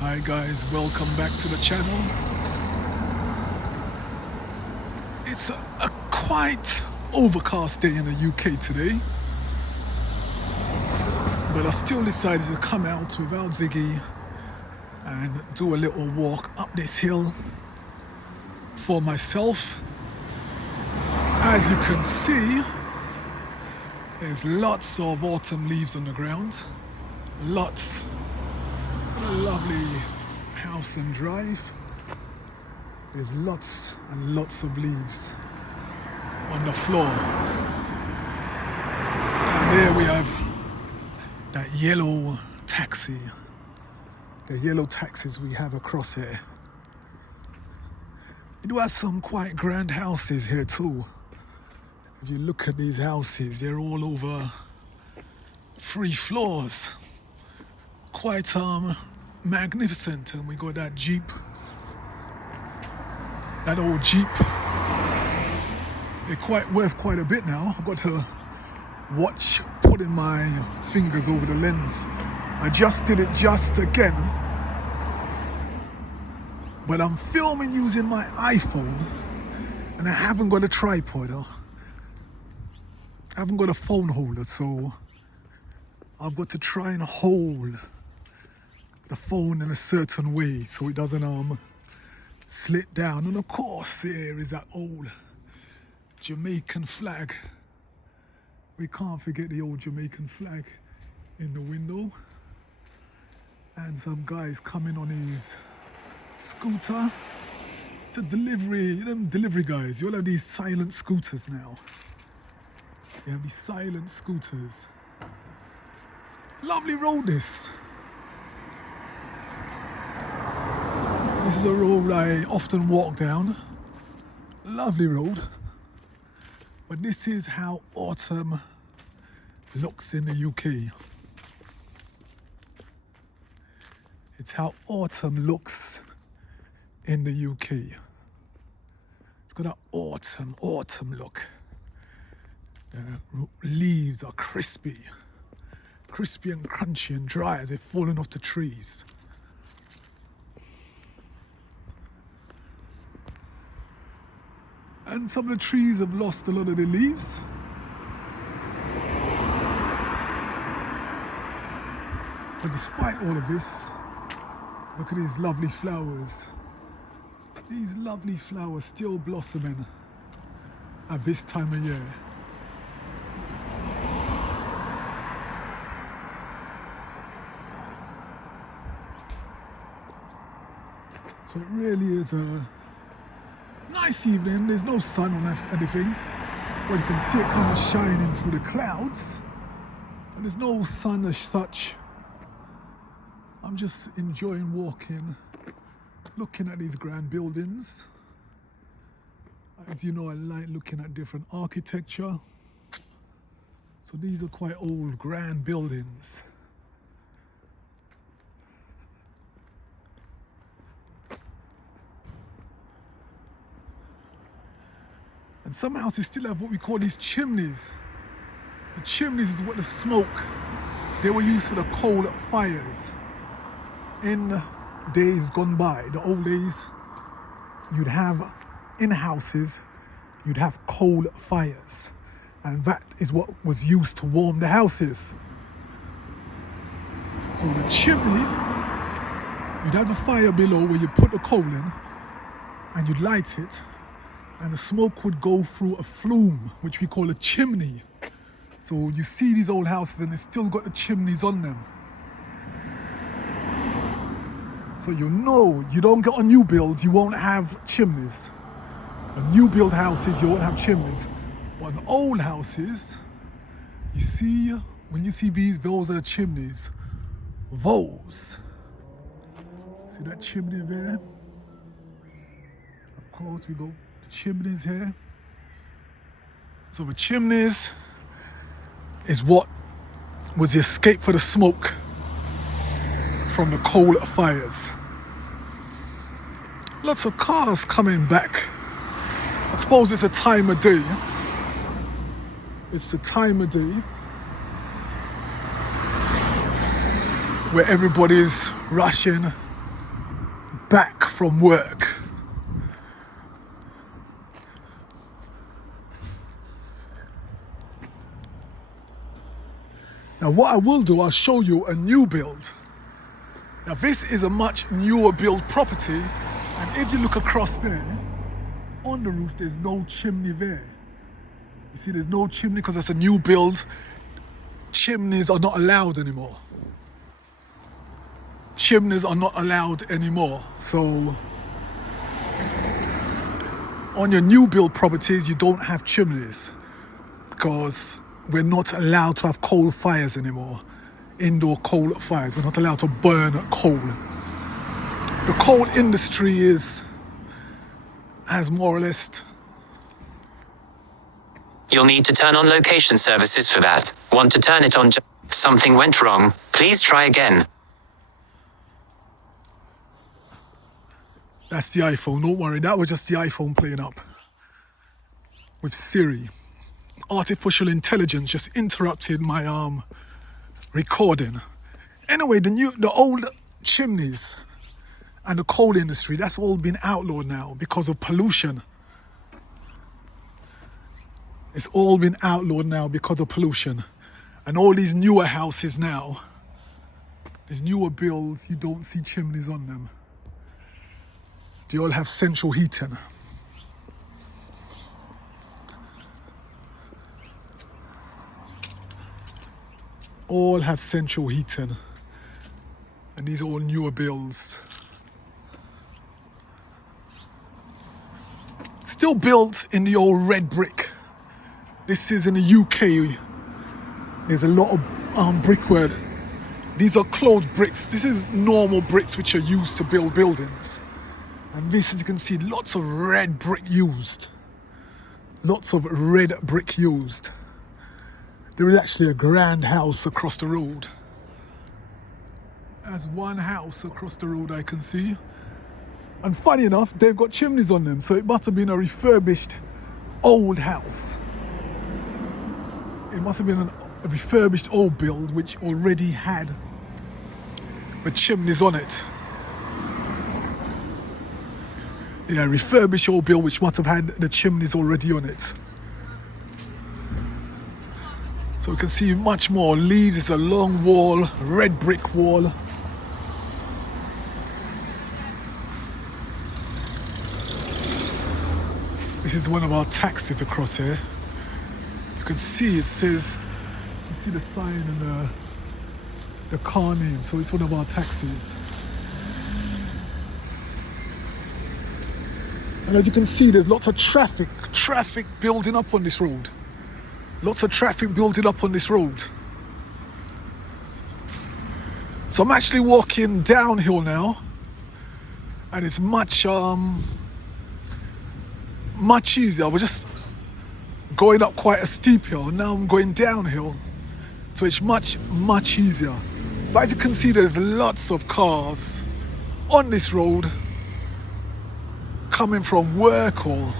Hi guys, welcome back to the channel. It's a quite overcast day in the UK today, but I still decided to come out without Ziggy and do a little walk up this hill for myself. As you can see, there's lots of autumn leaves on the ground. Lots. What a lovely house and drive. There's lots and lots of leaves on the floor. And there we have that yellow taxi. The yellow taxis we have across here. We do have some quite grand houses here too. If you look at these houses, they're all over 3 floors. Quite magnificent. And we got that Jeep. That old Jeep. They're quite worth quite a bit now. I've got to watch putting my fingers over the lens. I just did it just again. But I'm filming using my iPhone and I haven't got a tripod. I haven't got a phone holder, so I've got to try and hold the phone in a certain way so it doesn't slip down. And of course here is that old Jamaican flag. We can't forget the old Jamaican flag in the window. And some guys coming on his scooter. It's a delivery, them delivery guys. You all have these silent scooters now. They have these silent scooters. Lovely road this. This is a road I often walk down. Lovely road. But this is how autumn looks in the UK. It's how autumn looks in the UK. It's got an autumn look. The leaves are crispy and crunchy and dry as they're falling off the trees. And some of the trees have lost a lot of their leaves. But despite all of this, look at these lovely flowers. These lovely flowers still blossoming at this time of year. So it really is a nice evening. There's no sun on anything, but you can see it kind of shining through the clouds. And there's no sun as such. I'm just enjoying walking, looking at these grand buildings. As you know, I like looking at different architecture. So these are quite old, grand buildings. And some houses still have what we call these chimneys. The chimneys is what the smoke, they were used for the coal fires. In days gone by, the old days, you'd have, in houses, you'd have coal fires. And that is what was used to warm the houses. So the chimney, you'd have the fire below where you put the coal in, and you'd light it, and the smoke would go through a flume, which we call a chimney. So you see these old houses and they still got the chimneys on them. So you know, you don't get on new builds, you won't have chimneys. On new build houses, you won't have chimneys. But on old houses, you see, when you see those are the chimneys. Those. See that chimney there? Of course, we go the chimneys here. So the chimneys is what was the escape for the smoke from the coal fires. Lots of cars coming back. I suppose it's a time of day. It's the time of day where everybody's rushing back from work. Now what I will do, I'll show you a new build. Now this is a much newer build property, and if you look across there, on the roof there's no chimney there. You see there's no chimney because that's a new build. Chimneys are not allowed anymore. Chimneys are not allowed anymore. So on your new build properties you don't have chimneys because we're not allowed to have coal fires anymore. Indoor coal fires. We're not allowed to burn coal. The coal industry has more or less... You'll need to turn on location services for that. Want to turn it on? Something went wrong. Please try again. That's the iPhone, don't worry. That was just the iPhone playing up with Siri. Artificial intelligence just interrupted my recording. Anyway, the old chimneys and the coal industry, that's all been outlawed now because of pollution. It's all been outlawed now because of pollution. And all these newer houses now, these newer builds, you don't see chimneys on them. They all have central heating. All have central heating. And these are all newer builds. Still built in the old red brick. This is in the UK. There's a lot of brickwork. These are closed bricks. This is normal bricks which are used to build buildings. And this, as you can see, lots of red brick used. Lots of red brick used. There is actually a grand house across the road. There's one house across the road I can see. And funny enough, they've got chimneys on them. So it must have been a refurbished old house. It must have been a refurbished old build which already had the chimneys on it. Yeah, refurbished old build which must have had the chimneys already on it. So you can see much more. Leaves is a long wall, red brick wall. This is one of our taxis across here. You can see it says, you see the sign and the car name, so it's one of our taxis. And as you can see, there's lots of traffic building up on this road. Lots of traffic building up on this road. So I'm actually walking downhill now, and it's much easier. I was just going up quite a steep hill, now I'm going downhill, so it's much easier. But as you can see, there's lots of cars on this road coming from work or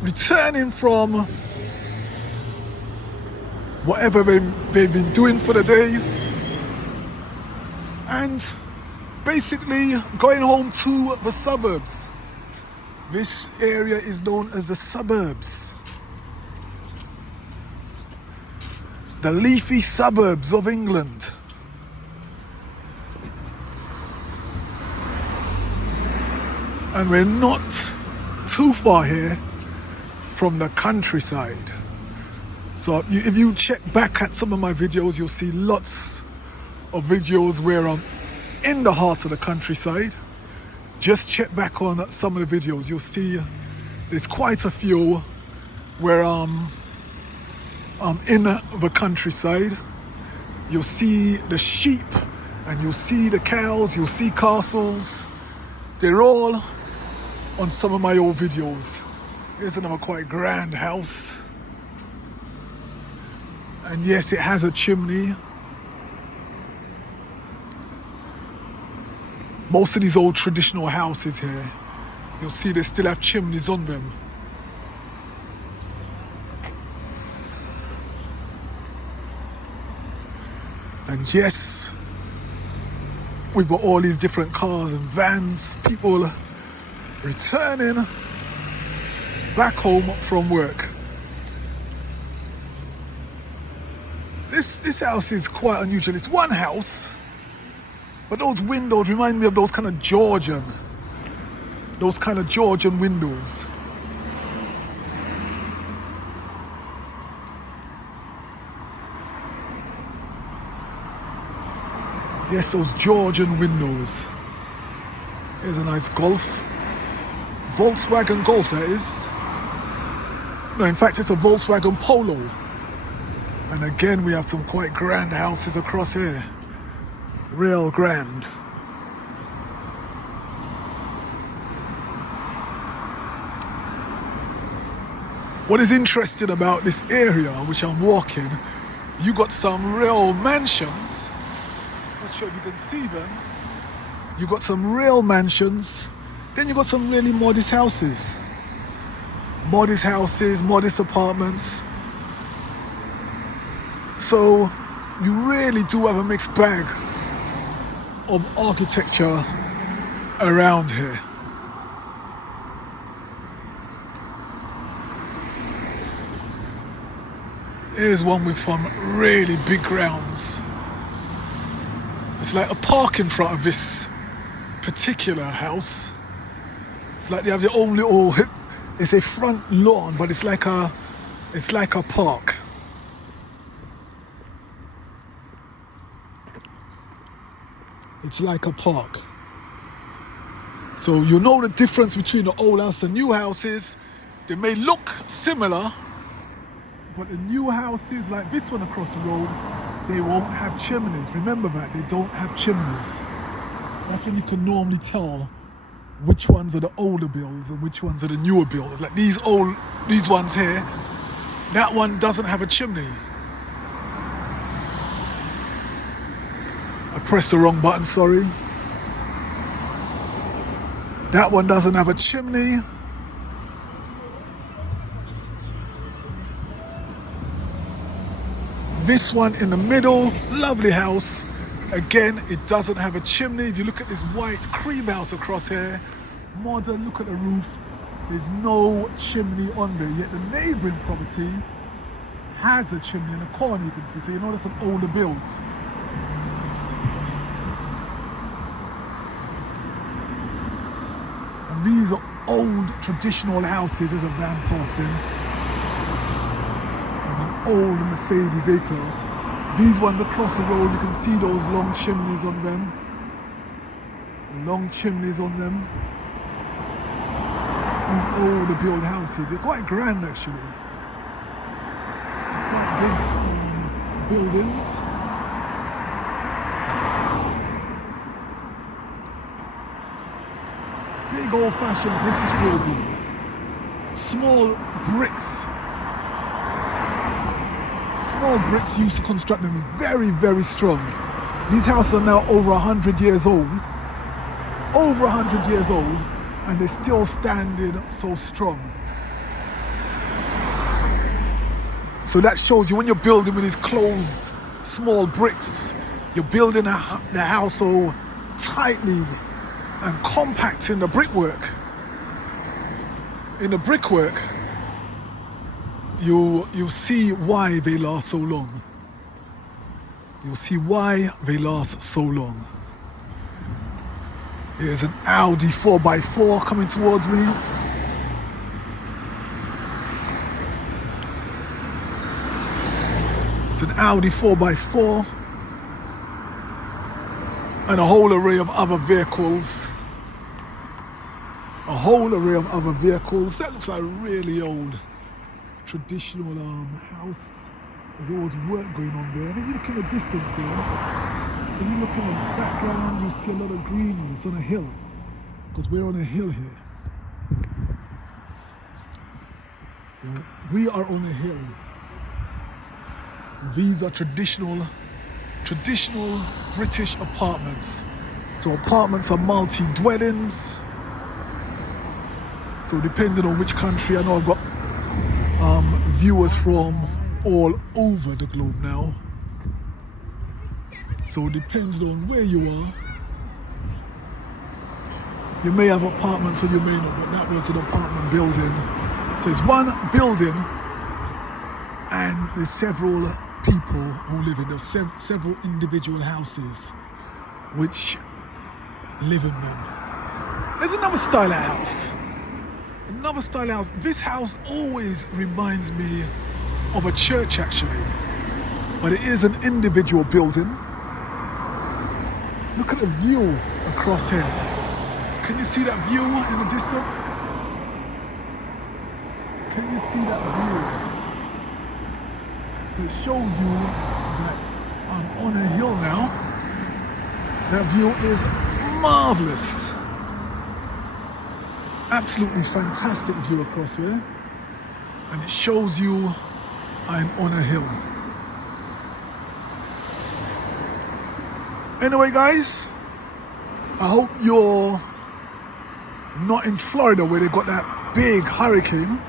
returning from whatever they've been doing for the day, and basically going home to the suburbs. This area is known as the suburbs. The leafy suburbs of England. And we're not too far here from the countryside. So if you check back at some of my videos, you'll see lots of videos where I'm in the heart of the countryside. Just check back on some of the videos. You'll see there's quite a few where I'm in the countryside. You'll see the sheep and you'll see the cows, you'll see castles. They're all on some of my old videos. Here's another quite grand house. And yes, it has a chimney. Most of these old traditional houses here, you'll see they still have chimneys on them. And yes, we've got all these different cars and vans, people returning back home from work. This house is quite unusual. It's one house, but those windows remind me of those kind of Georgian windows. Yes, those Georgian windows. Here's a nice Golf. Volkswagen Golf, that is. No, in fact, it's a Volkswagen Polo. And again, we have some quite grand houses across here. Real grand. What is interesting about this area, which I'm walking, you got some real mansions. Not sure if you can see them. You got some real mansions. Then you got some really modest houses. Modest apartments. So you really do have a mixed bag of architecture around here. Here's one with some really big grounds. It's like a park in front of this particular house. It's like they have their own little, it's a front lawn, but it's like a park. It's like a park. So you know the difference between the old house and new houses. They may look similar, but the new houses like this one across the road, they won't have chimneys. Remember that, they don't have chimneys. That's when you can normally tell which ones are the older builds and which ones are the newer builds. Like these ones here, that one doesn't have a chimney. I pressed the wrong button, sorry. That one doesn't have a chimney. This one in the middle, lovely house. Again, it doesn't have a chimney. If you look at this white cream house across here, modern, look at the roof. There's no chimney on there, yet the neighbouring property has a chimney in the corner, you can see. So you know there's some older builds. And these are old traditional houses. There's a van passing. Old Mercedes A-Class. These ones across the road, you can see those long chimneys on them. The long chimneys on them. These older built houses, they're quite grand actually. Quite big buildings. Big old-fashioned British buildings. Small bricks. Small bricks used to construct them, very, very strong. These houses are now over 100 years old. Over 100 years old, and they're still standing so strong. So that shows you when you're building with these closed, small bricks, you're building the house so tightly and compact in the brickwork. In the brickwork, you see why they last so long. You'll see why they last so long. Here's an Audi 4x4 coming towards me. It's an Audi 4x4 and a whole array of other vehicles. A whole array of other vehicles. That looks like a really old traditional house. There's always work going on there. And then you look in the distance here, and you look in the background, you see a lot of greenery. It's on a hill, because we're on a hill here. We are on a hill. These are traditional British apartments. So apartments are multi-dwellings. So depending on which country, I know I've got viewers from all over the globe now. So it depends on where you are. You may have apartments or you may not, but that was an apartment building. So it's one building and there's several people who live in there, several individual houses which live in them. There's another style of house. Another style of house. This house always reminds me of a church actually, but it is an individual building. Look at the view across here. Can you see that view in the distance? Can you see that view? So it shows you that I'm on a hill now. That view is marvelous. Absolutely fantastic view across here. And it shows you I'm on a hill. Anyway, guys, I hope you're not in Florida where they got that big hurricane.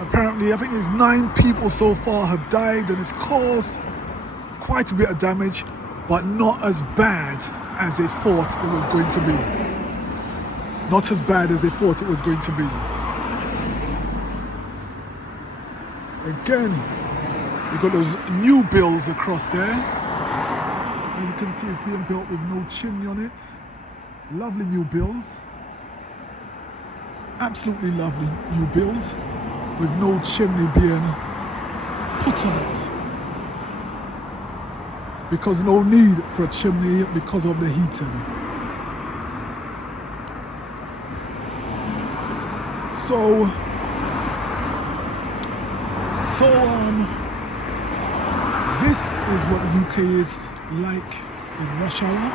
Apparently, I think there's 9 people so far have died and it's caused quite a bit of damage, but not as bad as they thought it was going to be. Not as bad as they thought it was going to be. Again, you've got those new builds across there. As you can see, it's being built with no chimney on it. Lovely new builds. Absolutely lovely new builds with no chimney being put on it. Because no need for a chimney because of the heating. So this is what the UK is like in rush hour.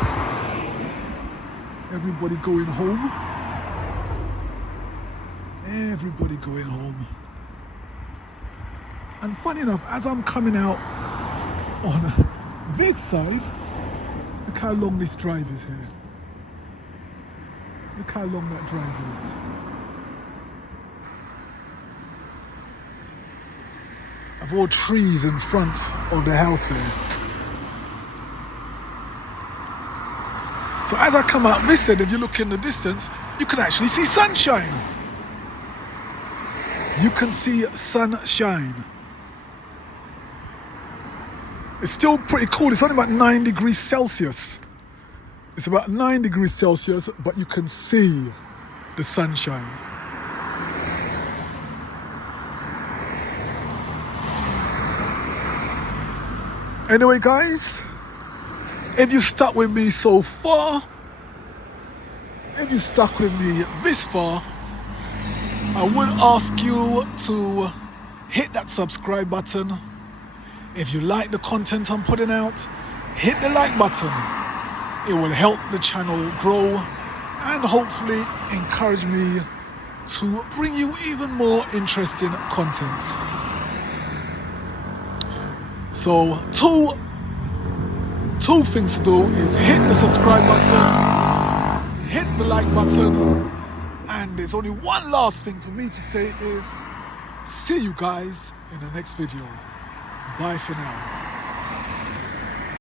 Everybody going home. Everybody going home. And funny enough, as I'm coming out on this side, look how long this drive is here. Look how long that drive is. I've all trees in front of the house here. So as I come out this side, if you look in the distance, you can actually see sunshine. You can see sunshine. It's still pretty cold. It's only about 9 degrees Celsius. It's about 9 degrees Celsius, but you can see the sunshine. Anyway, guys, if you stuck with me so far, if you stuck with me this far, I would ask you to hit that subscribe button. If you like the content I'm putting out, hit the like button. It will help the channel grow and hopefully encourage me to bring you even more interesting content. So two things to do is hit the subscribe button, hit the like button, and there's only one last thing for me to say is see you guys in the next video. Bye for now.